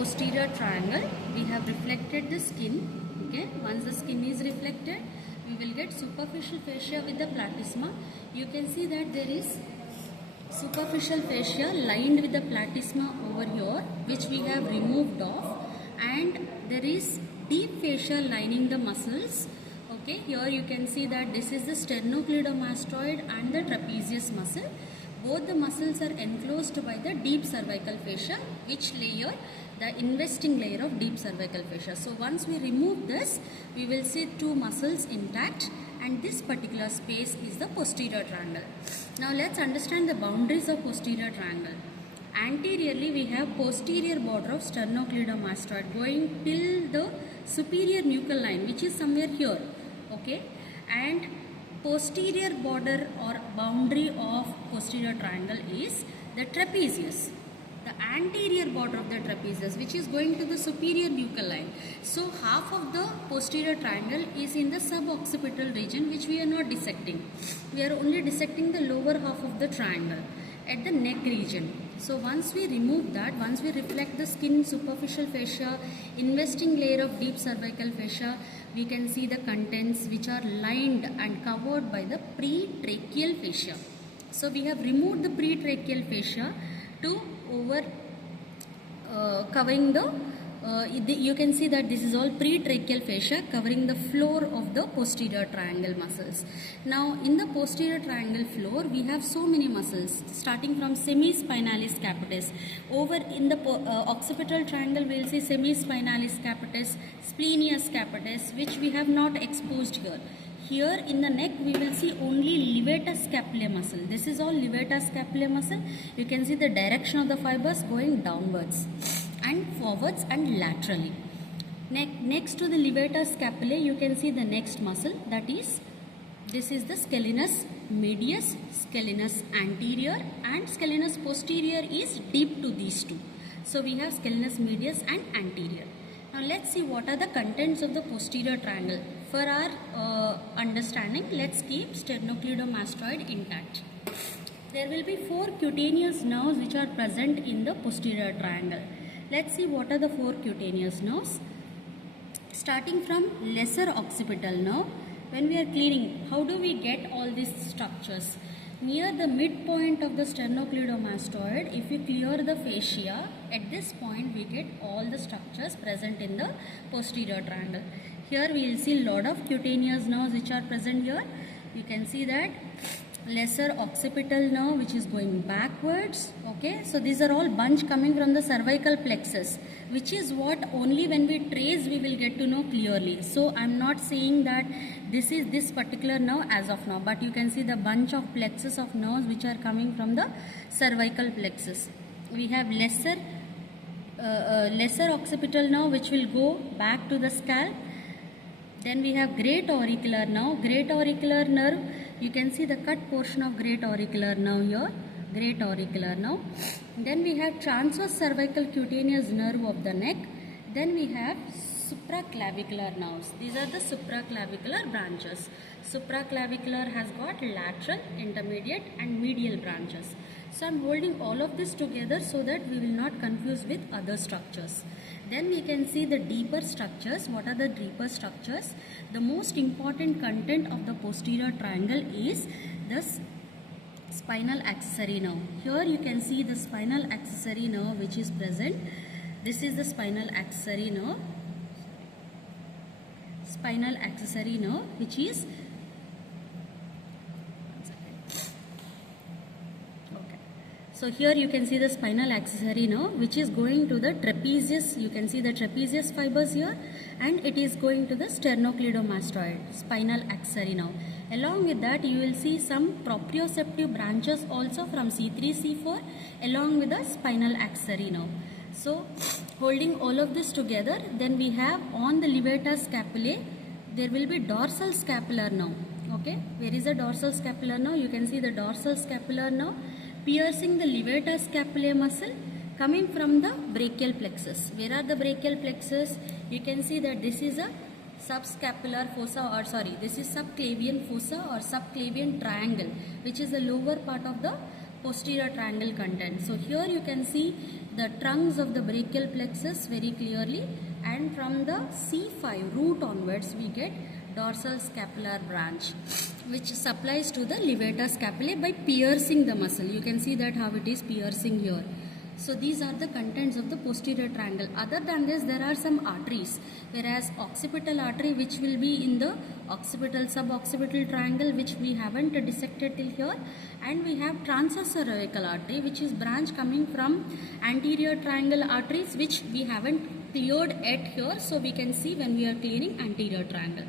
posterior triangle, we have reflected the skin. Okay, once the skin is reflected, we will get superficial fascia with the platysma. You can see that there is superficial fascia lined with the platysma over here, which we have removed off, and there is deep fascia lining the muscles. Okay, here you can see that this is the sternocleidomastoid and the trapezius muscle. Both the muscles are enclosed by the deep cervical fascia, which layer? The investing layer of deep cervical fascia. So once we remove this, we will see two muscles intact, and this particular space is the posterior triangle. Now let's understand the boundaries of posterior triangle. Anteriorly, we have posterior border of sternocleidomastoid going till the superior nuchal line, which is somewhere here. Okay, and posterior border or boundary of posterior triangle is the trapezius, the anterior border of the trapezius, which is going to the superior nuchal line. So half of the posterior triangle is in the suboccipital region, which we are not dissecting. We are only dissecting the lower half of the triangle at the neck region. So once we remove that, once we reflect the skin, superficial fascia, investing layer of deep cervical fascia, we can see the contents which are lined and covered by the pretracheal fascia. So we have removed the pretracheal fascia to over covering you can see that this is all pretracheal fascia covering the floor of the posterior triangle muscles. Now in the posterior triangle floor, we have so many muscles starting from semispinalis capitis. Over in the occipital triangle, we will see semispinalis capitis, splenius capitis, which we have not exposed here. Here in the neck, we will see only levator scapulae muscle. This is all levator scapulae muscle. You can see the direction of the fibers going downwards and forwards and laterally. Next to the levator scapulae, you can see the next muscle, that is, this is the scalenus medius, scalenus anterior, and scalenus posterior is deep to these two. So we have scalenus medius and anterior. Now let's see what are the contents of the posterior triangle. For our understanding, let's keep sternocleidomastoid intact. There will be 4 cutaneous nerves which are present in the posterior triangle. Let's see what are the 4 cutaneous nerves. Starting from lesser occipital nerve, when we are clearing, how do we get all these structures? Near the midpoint of the sternocleidomastoid, if you clear the fascia, at this point we get all the structures present in the posterior triangle. Here we will see a lot of cutaneous nerves which are present here. You can see that lesser occipital nerve which is going backwards. Okay, so these are all bunch coming from the cervical plexus, which is what only when we trace we will get to know clearly. So I am not saying that this is this particular nerve as of now, but you can see the bunch of plexus of nerves which are coming from the cervical plexus. We have lesser occipital nerve which will go back to the scalp. Then we have great auricular nerve. Great auricular nerve, you can see the cut portion of great auricular nerve here. Great auricular nerve. Then we have transverse cervical cutaneous nerve of the neck. Then we have supraclavicular nerves. These are the supraclavicular branches. Supraclavicular has got lateral, intermediate and medial branches. So I am holding all of this together so that we will not confuse with other structures. Then we can see the deeper structures. What are the deeper structures? The most important content of the posterior triangle is this spinal accessory nerve. Here you can see the spinal accessory nerve which is present. This is the spinal accessory nerve. Spinal accessory nerve which is So here you can see the spinal accessory nerve which is going to the trapezius. You can see the trapezius fibers here, and it is going to the sternocleidomastoid, spinal accessory nerve. Along with that, you will see some proprioceptive branches also from C3, C4 along with the spinal accessory nerve. So holding all of this together, then we have on the levator scapulae, there will be dorsal scapular nerve. Okay, where is the dorsal scapular nerve? You can see the dorsal scapular nerve piercing the levator scapulae muscle coming from the brachial plexus. Where are the brachial plexus? You can see that this is a subscapular fossa, this is subclavian fossa or subclavian triangle, which is the lower part of the posterior triangle content. So here you can see the trunks of the brachial plexus very clearly, and from the C5 root onwards we get dorsal scapular branch which supplies to the levator scapulae by piercing the muscle. You can see that how it is piercing here. So these are the contents of the posterior triangle. Other than this, there are some arteries, whereas occipital artery which will be in the occipital suboccipital triangle which we haven't dissected till here, and we have transverse cervical artery which is branch coming from anterior triangle arteries which we haven't cleared yet here, so we can see when we are clearing anterior triangle.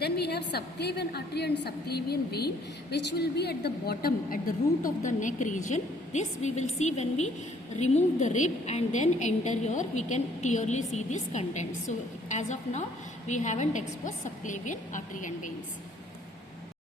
Then we have subclavian artery and subclavian vein which will be at the bottom, at the root of the neck region. This we will see when we remove the rib and then enter here, we can clearly see this content. So as of now we haven't exposed subclavian artery and veins.